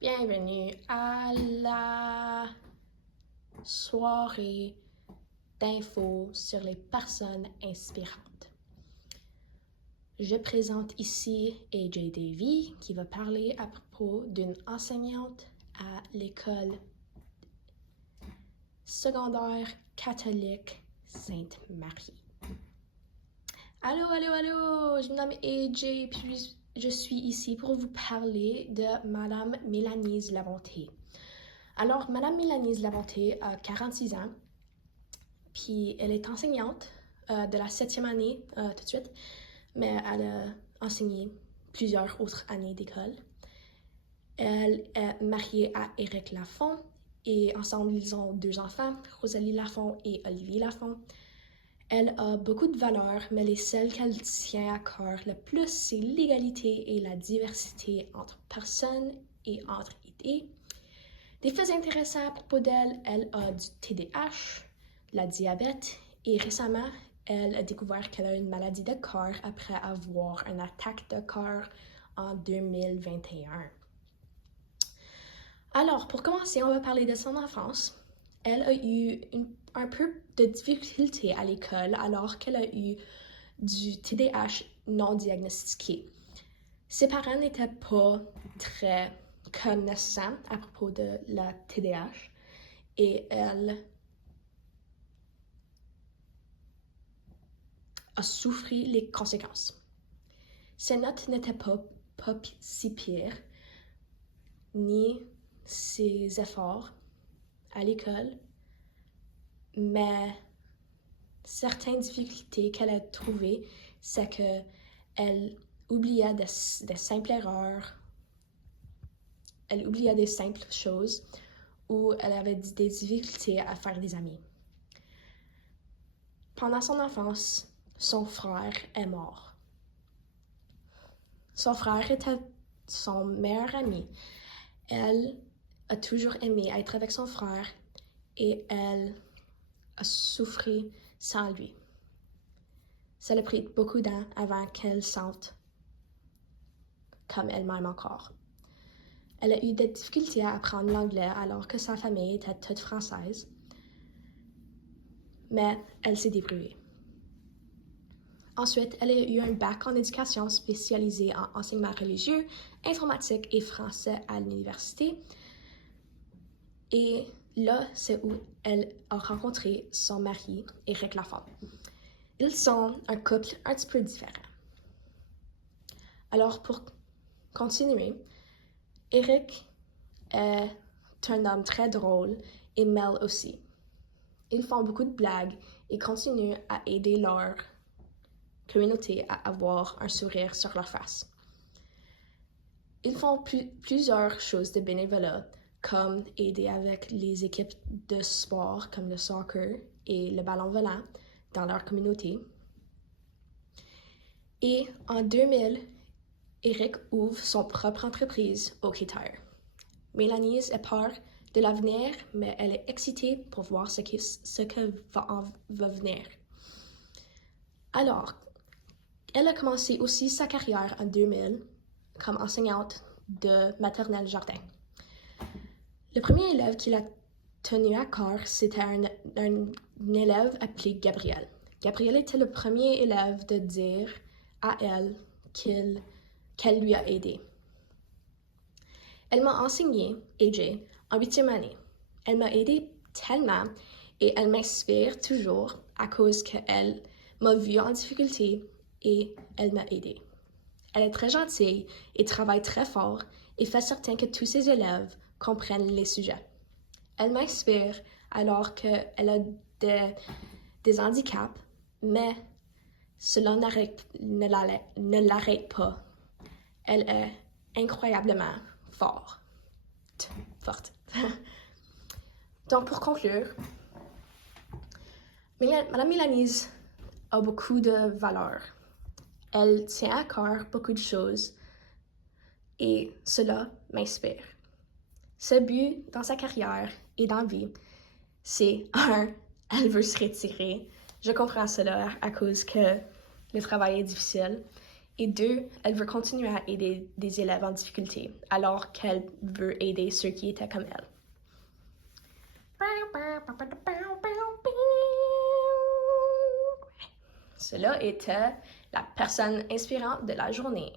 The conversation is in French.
Bienvenue à la soirée d'infos sur les personnes inspirantes. Je présente ici AJ Davy qui va parler à propos d'une enseignante à l'école secondaire catholique Sainte-Marie. Allô, je me nomme AJ, puis je suis ici pour vous parler de Madame Mélanie Labonté. Alors, Madame Mélanie Labonté a 46 ans, puis elle est enseignante de la 7e année tout de suite, mais elle a enseigné plusieurs autres années d'école. Elle est mariée à Éric Lafont et ensemble ils ont 2 enfants, Rosalie Lafont et Olivier Lafont. Elle a beaucoup de valeurs, mais les celles qu'elle tient à cœur le plus, c'est l'égalité et la diversité entre personnes et entre idées. Des faits intéressants à propos d'elle, elle a du TDAH, la diabète, et récemment, elle a découvert qu'elle a une maladie de cœur après avoir une attaque de cœur en 2021. Alors, pour commencer, on va parler de son enfance. Elle a eu un peu de difficulté à l'école alors qu'elle a eu du TDAH non diagnostiqué. Ses parents n'étaient pas très connaissants à propos de la TDAH et elle a souffert les conséquences. Ses notes n'étaient pas si pires, ni ses efforts à l'école, mais certaines difficultés qu'elle a trouvées, c'est qu'elle oubliait des simples erreurs, elle oubliait des simples choses, ou elle avait des difficultés à faire des amis. Pendant son enfance, son frère est mort. Son frère était son meilleur ami. Elle a toujours aimé être avec son frère et elle a souffert sans lui. Ça a pris beaucoup d'années avant qu'elle sente comme elle m'aime encore. Elle a eu des difficultés à apprendre l'anglais alors que sa famille était toute française, mais elle s'est débrouillée. Ensuite, elle a eu un bac en éducation spécialisée en enseignement religieux, informatique et français à l'université. Et là, c'est où elle a rencontré son mari, Éric Lafont. Ils sont un couple un petit peu différent. Alors, pour continuer, Éric est un homme très drôle et Mel aussi. Ils font beaucoup de blagues et continuent à aider leur communauté à avoir un sourire sur leur face. Ils font plusieurs choses de bénévolat, comme aider avec les équipes de sport comme le soccer et le ballon volant dans leur communauté. Et en 2000, Éric ouvre son propre entreprise, OK Tire. Mélanie a peur de l'avenir, mais elle est excitée pour voir ce que va venir. Alors, elle a commencé aussi sa carrière en 2000 comme enseignante de maternelle jardin. Le premier élève qu'il a tenu à cœur, c'était un élève appelé Gabriel. Gabriel était le premier élève de dire à elle qu'elle lui a aidé. Elle m'a enseigné, AJ, en 8e année. Elle m'a aidé tellement et elle m'inspire toujours à cause qu'elle m'a vue en difficulté et elle m'a aidé. Elle est très gentille et travaille très fort et fait certain que tous ses élèves comprennent les sujets. Elle m'inspire alors qu'elle a des handicaps, mais cela ne l'arrête pas. Elle est incroyablement forte. Donc, pour conclure, Madame Mélanie a beaucoup de valeurs. Elle tient à cœur beaucoup de choses et cela m'inspire. Ce but dans sa carrière et dans la vie, c'est elle veut se retirer. Je comprends cela à cause que le travail est difficile. Et 2, elle veut continuer à aider des élèves en difficulté, alors qu'elle veut aider ceux qui étaient comme elle. Cela était la personne inspirante de la journée.